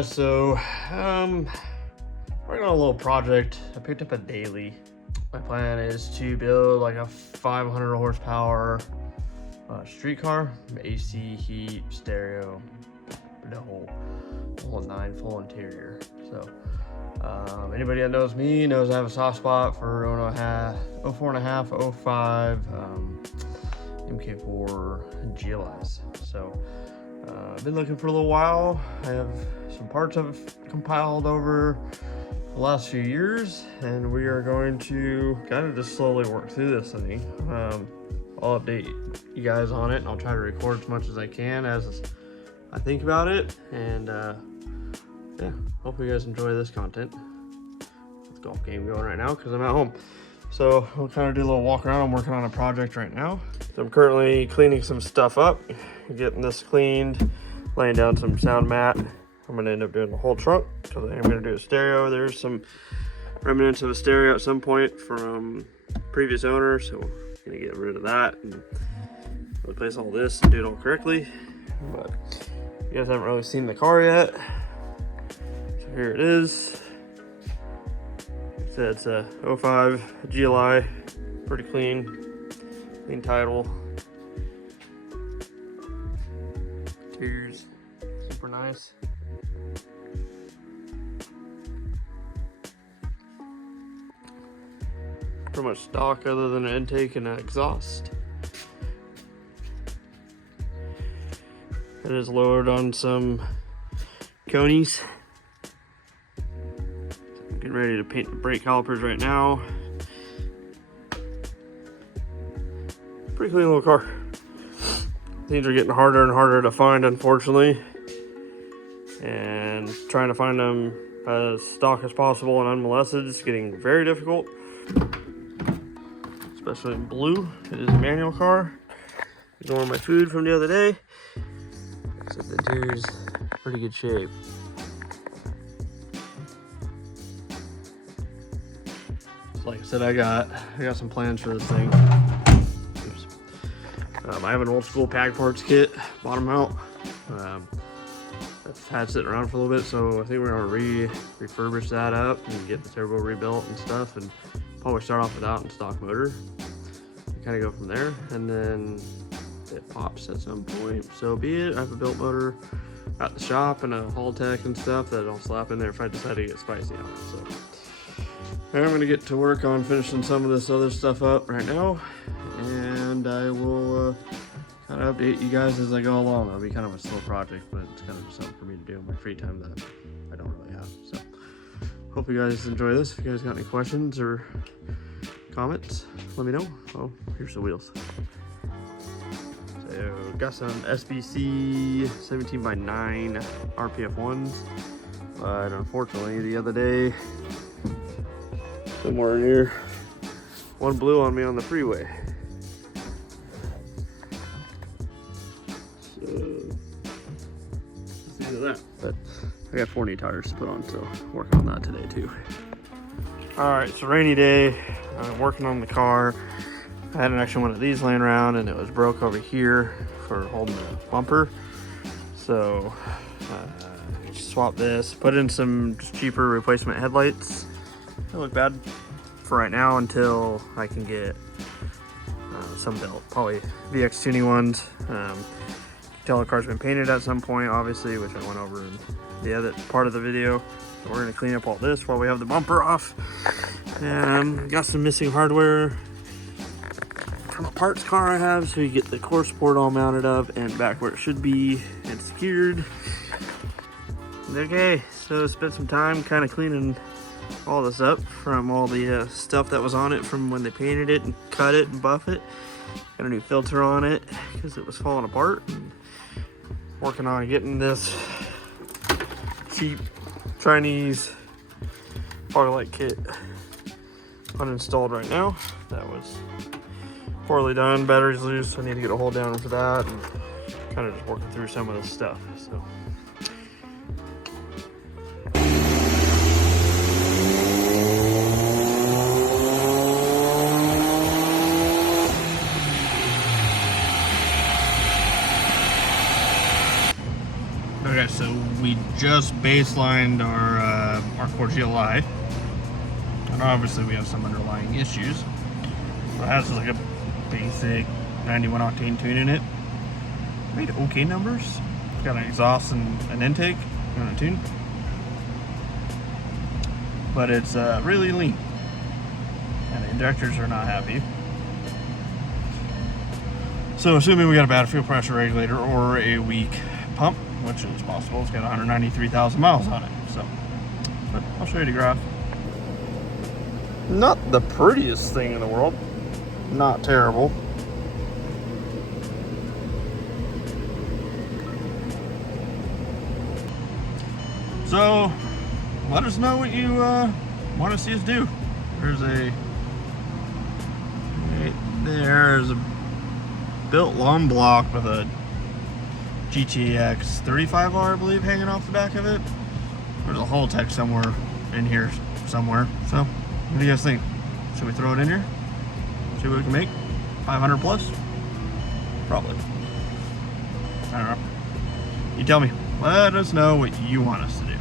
guys, so working on a little project. I picked up a daily. My plan is to build like a 500 horsepower streetcar, AC, heat, stereo, the whole 9 full interior. So anybody that knows me knows I have a soft spot for 04.5, 05 MK4 GLIs. So I've been looking for a little while. I have some parts I've compiled over the last few years, and we are going to kind of just slowly work through this thing. I'll update you guys on it, and I'll try to record as much as I can as I think about it. And yeah, hopefully you guys enjoy this content. It's a golf game going right now because I'm at home. So we'll kind of do a little walk around. I'm working on a project right now. So I'm currently cleaning some stuff up, getting this cleaned, laying down some sound mat. I'm gonna end up doing the whole trunk because I am gonna do a stereo. There's some remnants of a stereo at some point from previous owner, so I'm gonna get rid of that and replace all this and do it all correctly. But you guys haven't really seen the car yet, so here it is. It's a 05 GLI, pretty clean title. Interior's super nice. Pretty much stock other than an intake and an exhaust. It is lowered on some conies. Getting ready to paint the brake calipers right now. Pretty clean little car. Things are getting harder and harder to find, unfortunately. And trying to find them as stock as possible and unmolested is getting very difficult. Especially in blue. It is a manual car. Ignoring my food from the other day. Except the interior's pretty good shape. Like I said, I got some plans for this thing. Oops. I have an old school Pag Parts kit, bottom mount. I've had sitting around for a little bit, so I think we're gonna refurbish that up and get the turbo rebuilt and stuff, and probably start off without and stock motor. Kind of go from there, and then it pops at some point. So be it. I have a built motor at the shop and a haul tech and stuff that I'll slap in there if I decide to get spicy on it. So I'm gonna get to work on finishing some of this other stuff up right now, and I will kind of update you guys as I go along. It'll be kind of a slow project, but it's kind of just something for me to do in my free time that I don't really have. So hope you guys enjoy this. If you guys got any questions or comments, let me know. Oh, here's the wheels. So got some SBC 17x9 RPF1s, but unfortunately the other day, somewhere in here, one blew on me on the freeway. So it's either that, but I got 4 new tires to put on, so working on that today too. All right, it's a rainy day. I'm working on the car. I had an extra one of these laying around, and it was broke over here for holding the bumper. So swap this, put in some just cheaper replacement headlights. They look bad for right now until I can get some built, probably VX tuning ones. You can tell the car's been painted at some point, obviously, which I went over in the other part of the video. So we're gonna clean up all this while we have the bumper off. Got some missing hardware from a parts car I have, so you get the core support all mounted up and back where it should be and secured. Okay, so spent some time kind of cleaning all this up from all the stuff that was on it from when they painted it and cut it and buff it. Got a new filter on it because it was falling apart. And working on getting this cheap Chinese Farlight kit uninstalled right now. That was poorly done. Battery's loose, so I need to get a hold down for that, and kind of just working through some of this stuff. So okay, so we just baselined our core GLI, and obviously we have some underlying issues. So it has like a basic 91 octane tune in it. Made okay numbers. It's got an exhaust and an intake and a tune, but it's really lean, and the injectors are not happy. So assuming we got a bad fuel pressure regulator or a weak pump, which is possible, it's got 193,000 miles on it. So, but I'll show you the graph. Not the prettiest thing in the world. Not terrible. So, let us know what you want to see us do. There's a built long block with a GTX 35R, I believe, hanging off the back of it. There's a whole tech somewhere in here somewhere. So, what do you guys think? Should we throw it in here? See what we can make? 500 plus? Probably. I don't know. You tell me. Let us know what you want us to do.